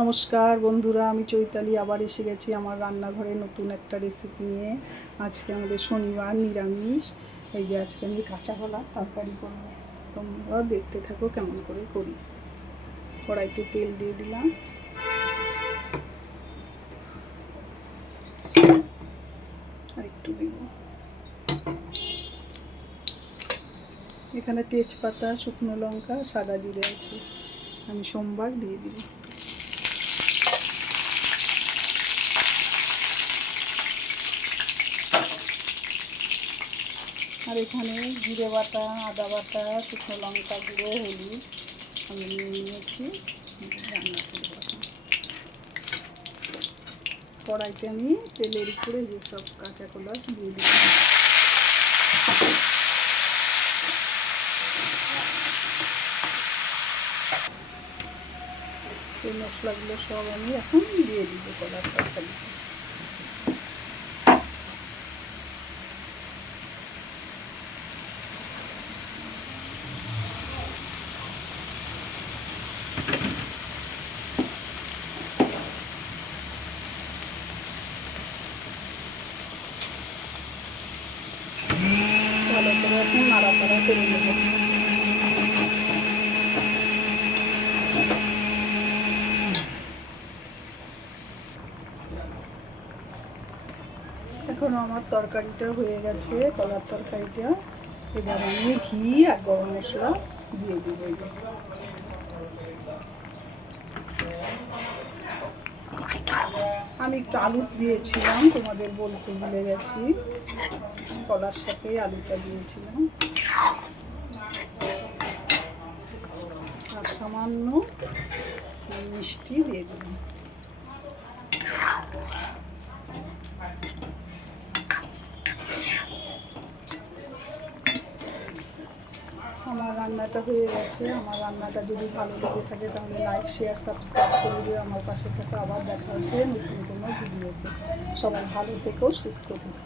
নমস্কার বন্ধুরা, আমি চৈতালি আবার এসে গেছি আমার রান্নাঘরে নতুন একটা রেসিপি নিয়ে। আজকে আমাদের শনিবার, নিরামিষ। এই যে আজকে আমি কাঁচা কলার তরকারি করবো। তোমরা দেখতে থাকো কেমন করে করি। কড়াইতে তেল দিয়ে দিলাম, আর একটু দিব। এখানে তেজপাতা, শুকনো লঙ্কা, সাদা জিরে আছে। আমি সোমবার দিয়ে দিব। আর এখানে জিরে বাটা, আদা বাটা, শুকনো লঙ্কা গুঁড়ো, হলুদ আমি নিয়ে নিয়েছি। রান্না করবো এখন। কড়াইতে আমি তেলের উপরে যেসব কাঁচা কলা দিয়ে দিলাম। এই মশলাগুলো সব আমি এখন দিয়ে দিব কলার তরকারিতে। ভালো করে এখন নাড়াচাড়া করে নেব। এখন আমার তরকারিটা হয়ে গেছে, কলার তরকারিটা। এবার আমি ঘি আর গরম মশলা দিয়ে দিব। আমি একটু আলু দিয়েছিলাম, তোমাদের বলতে ভুলে গেছি। কলার সাথে আলুটা দিয়েছিলাম, আর সামান্য মিষ্টি দিয়ে দিলাম। আমার রান্নাটা হয়ে গেছে। আমার রান্নাটা যদি ভালো লেগে থাকে তাহলে লাইক, শেয়ার, সাবস্ক্রাইব করে দিও। আমার পাশে থেকে আবার দেখা হচ্ছে নতুন কোনো ভিডিওতে। সবাই ভালো থেকো, সুস্থ থেকো।